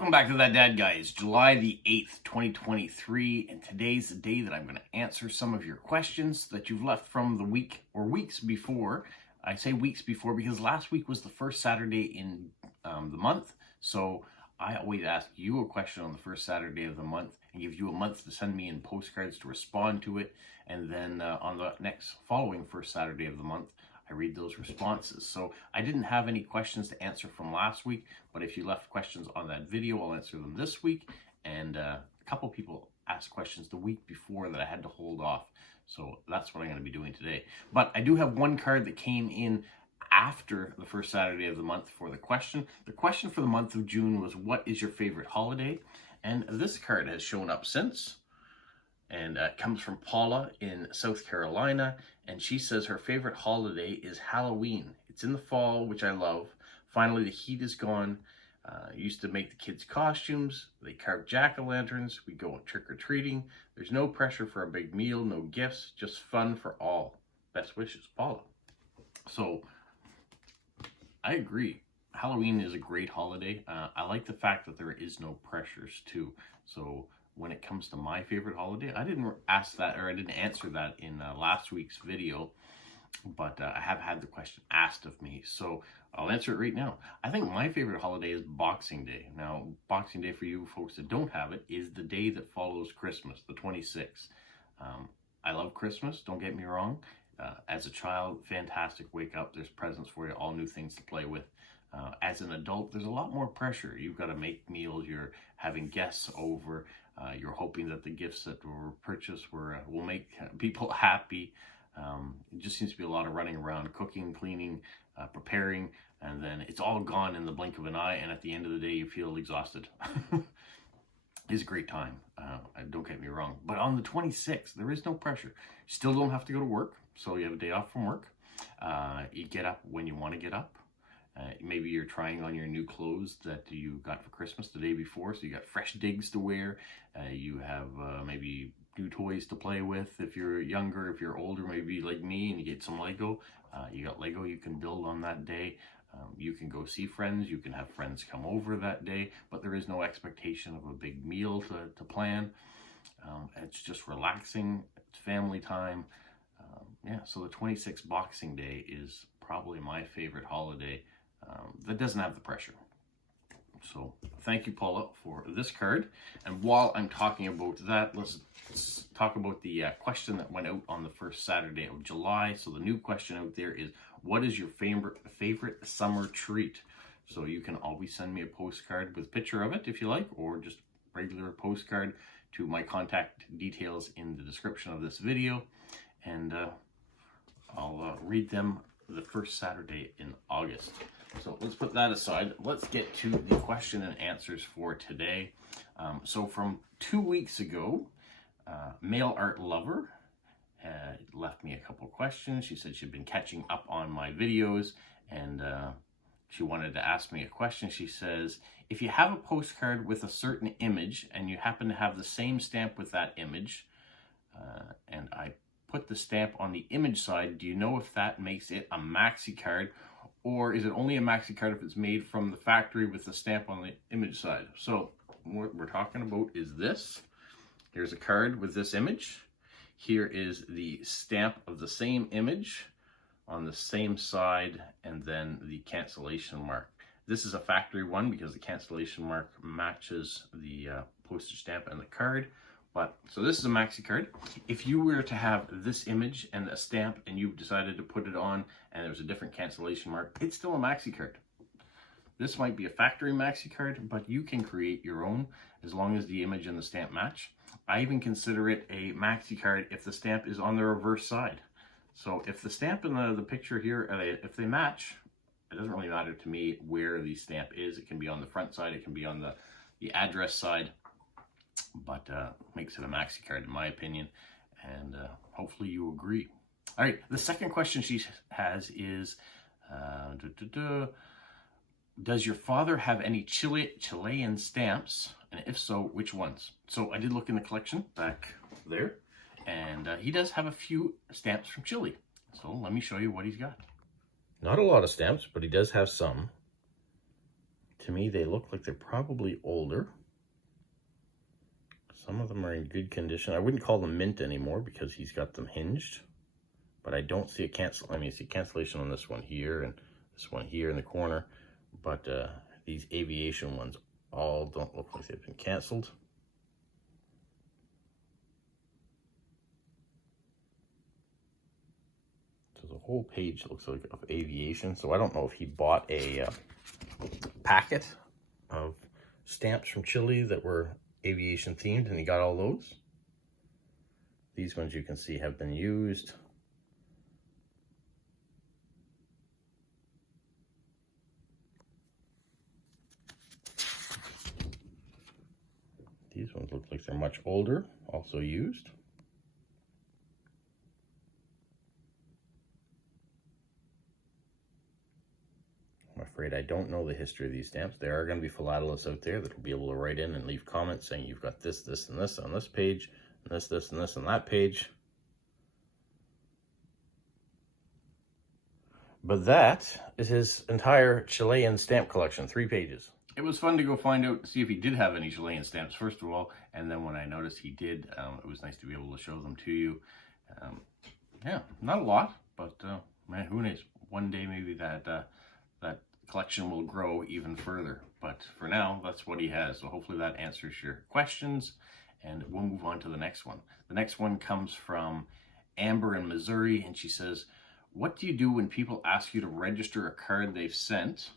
Welcome back to That Dad Guy. It's July the 8th, 2023, and today's the day that I'm going to answer some of your questions that you've left from the week or weeks before. I say weeks before because last week was the first Saturday in the month, so I always ask you a question on the first Saturday of the month and give you a month to send me in postcards to respond to it, and then on the next following first Saturday of the month, I read those responses. So I didn't have any questions to answer from last week, but if you left questions on that video, I'll answer them this week. And a couple people asked questions the week before that I had to hold off. So that's what I'm going to be doing today. But I do have one card that came in after the first Saturday of the month for the question. The question for the month of June was, what is your favorite holiday? And this card has shown up since. And comes from Paula in South Carolina, and she says her favorite holiday is Halloween. It's in the fall, which I love. Finally, the heat is gone. Used to make the kids costumes. They carve jack-o'-lanterns. We go trick-or-treating. There's no pressure for a big meal, no gifts, just fun for all. Best wishes, Paula. So, I agree. Halloween is a great holiday. I like the fact that there is no pressures, too. So, when it comes to my favorite holiday, I didn't ask that, or I didn't answer that in last week's video, but I have had the question asked of me, so I'll answer it right now. I think my favorite holiday is Boxing Day. Now, Boxing Day, for you folks that don't have it, is the day that follows Christmas, the 26th. I love Christmas, don't get me wrong. As a child, fantastic, wake up, there's presents for you, all new things to play with. As an adult, there's a lot more pressure. You've got to make meals, you're having guests over, you're hoping that the gifts that were purchased will make people happy. It just seems to be a lot of running around, cooking, cleaning, preparing, and then it's all gone in the blink of an eye, and at the end of the day, you feel exhausted. It's a great time, don't get me wrong. But on the 26th, there is no pressure. You still don't have to go to work, so you have a day off from work. You get up when you want to get up. Maybe you're trying on your new clothes that you got for Christmas the day before, so you got fresh digs to wear. You have maybe new toys to play with if you're younger. If you're older, maybe like me, and you get some Lego. You got Lego you can build on that day. You can go see friends. You can have friends come over that day, but there is no expectation of a big meal to plan. It's just relaxing. It's family time. Yeah, so the 26th Boxing Day is probably my favorite holiday that doesn't have the pressure. So thank you, Paula, for this card. And while I'm talking about that, let's talk about the question that went out on the first Saturday of July. So the new question out there is, what is your favorite summer treat? So you can always send me a postcard with a picture of it if you like, or just regular postcard to my contact details in the description of this video. And I'll read them the first Saturday in August. So let's put that aside. Let's get to the question and answers for today. So from 2 weeks ago, Mail Art Lover left me a couple questions. She said she'd been catching up on my videos, and she wanted to ask me a question. She says, if you have a postcard with a certain image and you happen to have the same stamp with that image, and I put the stamp on the image side, do you know if that makes it a Maxi card, or is it only a Maxi card if it's made from the factory with the stamp on the image side? So what we're talking about is this. Here's a card with this image. Here is the stamp of the same image on the same side, and then the cancellation mark. This is a factory one because the cancellation mark matches the postage stamp and the card. But so this is a Maxi card. If you were to have this image and a stamp and you decided to put it on and there was a different cancellation mark, it's still a Maxi card. This might be a factory Maxi card, but you can create your own as long as the image and the stamp match. I even consider it a Maxi card if the stamp is on the reverse side. So if the stamp and the picture here, if they match, it doesn't really matter to me where the stamp is. It can be on the front side, it can be on the address side, but makes it a Maxi card in my opinion, and hopefully you agree. All right, the second question she has is, does your father have any Chilean stamps, and if so, which ones? So I did look in the collection back there, and he does have a few stamps from Chile. So let me show you what he's got. Not a lot of stamps, but he does have some. To me, they look like they're probably older. Some of them are in good condition. I wouldn't call them mint anymore because he's got them hinged. But I don't see a I see cancellation on this one here and this one here in the corner. But these aviation ones all don't look like they've been canceled. So the whole page looks like of aviation. So I don't know if he bought a packet of stamps from Chile that were aviation themed and he got all those. These ones you can see have been used. These ones look like they're much older, also used. I'm afraid I don't know the history of these stamps. There are going to be philatelists out there that will be able to write in and leave comments saying you've got this, this, and this on this page, and this, this, and this on that page. But that is his entire Chilean stamp collection, 3 pages. It was fun to go find out, see if he did have any Chilean stamps, first of all, and then when I noticed he did, it was nice to be able to show them to you. Yeah, not a lot, but man, who knows? One day maybe that collection will grow even further. But for now, that's what he has. So hopefully that answers your questions, and we'll move on to the next one. The next one comes from Amber in Missouri, and she says, what do you do when people ask you to register a card they've sent?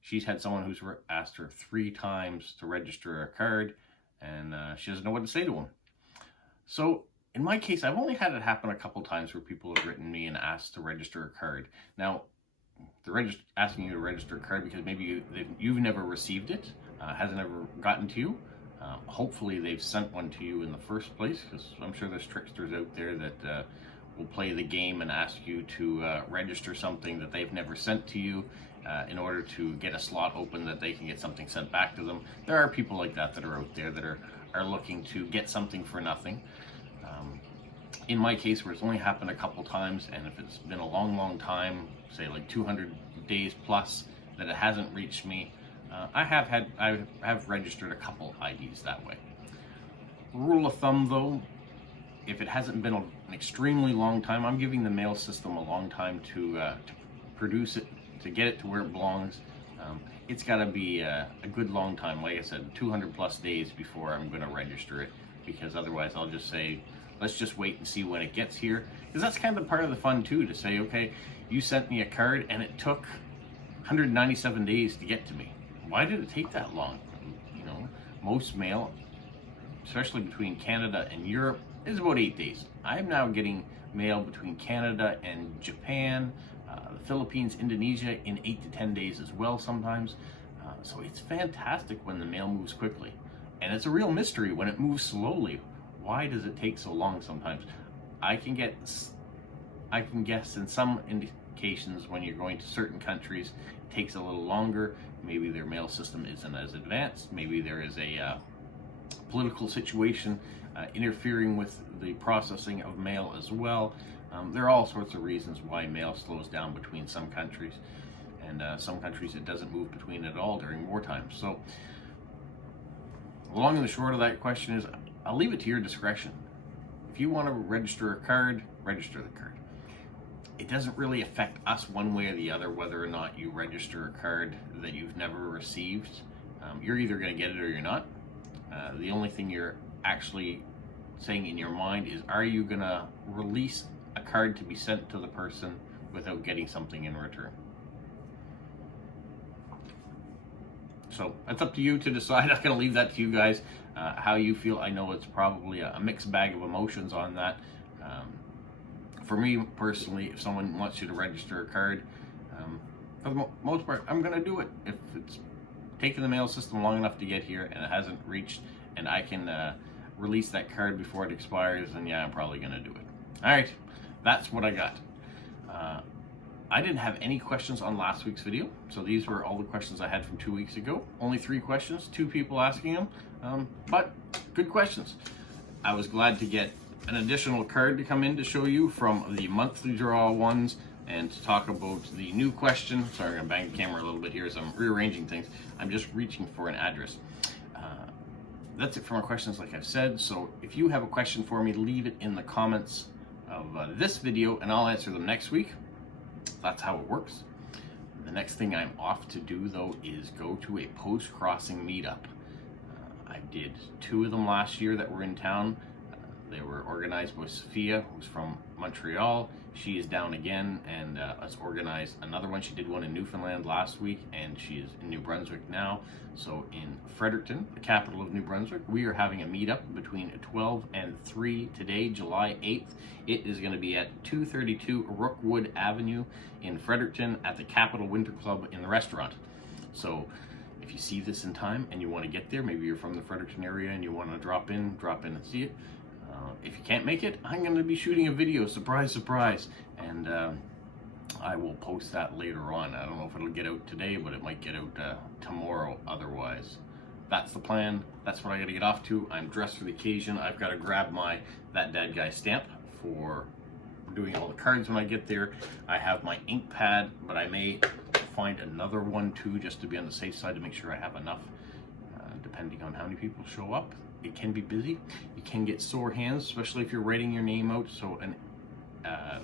She's had someone who's asked her 3 times to register a card, and she doesn't know what to say to them. So in my case, I've only had it happen a couple times where people have written me and asked to register a card. Now, they're asking you to register a card because maybe you've never received it, hasn't ever gotten to you. Hopefully they've sent one to you in the first place, because I'm sure there's tricksters out there that will play the game and ask you to register something that they've never sent to you in order to get a slot open that they can get something sent back to them. There are people like that that are out there that are looking to get something for nothing. In my case, where it's only happened a couple times, and if it's been a long time, say like 200 days plus, that it hasn't reached me, I have registered a couple IDs that way. Rule of thumb though, if it hasn't been an extremely long time, I'm giving the mail system a long time to produce it, to get it to where it belongs. It's got to be a good long time, like I said, 200 plus days before I'm going to register it, because otherwise I'll just say, let's just wait and see when it gets here. Because that's kind of part of the fun too, to say, okay, you sent me a card and it took 197 days to get to me. Why did it take that long? You know, most mail, especially between Canada and Europe, is about 8 days. I'm now getting mail between Canada and Japan, the Philippines, Indonesia in 8 to 10 days as well sometimes. So it's fantastic when the mail moves quickly. And it's a real mystery when it moves slowly. Why does it take so long sometimes? I can guess in some indications when you're going to certain countries, it takes a little longer. Maybe their mail system isn't as advanced. Maybe there is a political situation interfering with the processing of mail as well. There are all sorts of reasons why mail slows down between some countries, and some countries it doesn't move between at all during wartime. So the long and the short of that question is, I'll leave it to your discretion. If you want to register a card, register the card. It doesn't really affect us one way or the other whether or not you register a card that you've never received. You're either going to get it or you're not. The only thing you're actually saying in your mind is, are you going to release a card to be sent to the person without getting something in return? So that's up to you to decide. I'm going to leave that to you guys, how you feel. I know it's probably a mixed bag of emotions on that. For me personally, if someone wants you to register a card, for the most part, I'm going to do it. If it's taken the mail system long enough to get here and it hasn't reached, and I can release that card before it expires, then yeah, I'm probably going to do it. All right, that's what I got. I didn't have any questions on last week's video, so these were all the questions I had from 2 weeks ago. Only 3 questions, 2 people asking them, but good questions. I was glad to get an additional card to come in to show you from the monthly draw ones and to talk about the new question. Sorry, I'm going to bang the camera a little bit here as I'm rearranging things. I'm just reaching for an address. That's it for my questions, like I've said. So if you have a question for me, leave it in the comments of this video and I'll answer them next week. That's how it works. The next thing I'm off to do, though, is go to a post-crossing meetup. I did 2 of them last year that were in town. They were organized by Sophia, who's from Montreal. She is down again, and has organized another one. She did one in Newfoundland last week, and she is in New Brunswick now. So in Fredericton, the capital of New Brunswick, we are having a meetup between 12 and 3 today, July 8th. It is going to be at 232 Rookwood Avenue in Fredericton at the Capital Winter Club in the restaurant. So if you see this in time and you want to get there, maybe you're from the Fredericton area and you want to drop in and see it. If you can't make it, I'm going to be shooting a video, surprise, surprise, and I will post that later on. I don't know if it'll get out today, but it might get out tomorrow otherwise. That's the plan. That's what I got to get off to. I'm dressed for the occasion. I've got to grab my That Dad Guy stamp for doing all the cards when I get there. I have my ink pad, but I may find another one too, just to be on the safe side, to make sure I have enough, depending on how many people show up. It can be busy. You can get sore hands, especially if you're writing your name out. So a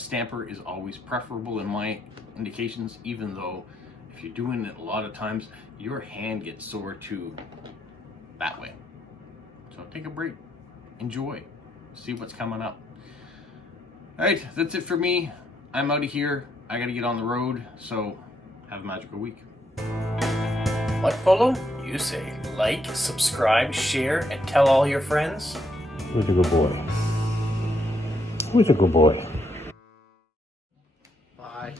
stamper is always preferable in my indications, even though if you're doing it a lot of times, your hand gets sore too that way. So take a break, enjoy, see what's coming up. All right, that's it for me. I'm out of here. I gotta get on the road, so have a magical week. What, Polo? You say like, subscribe, share, and tell all your friends? Who's a good boy? Who's a good boy? Bye.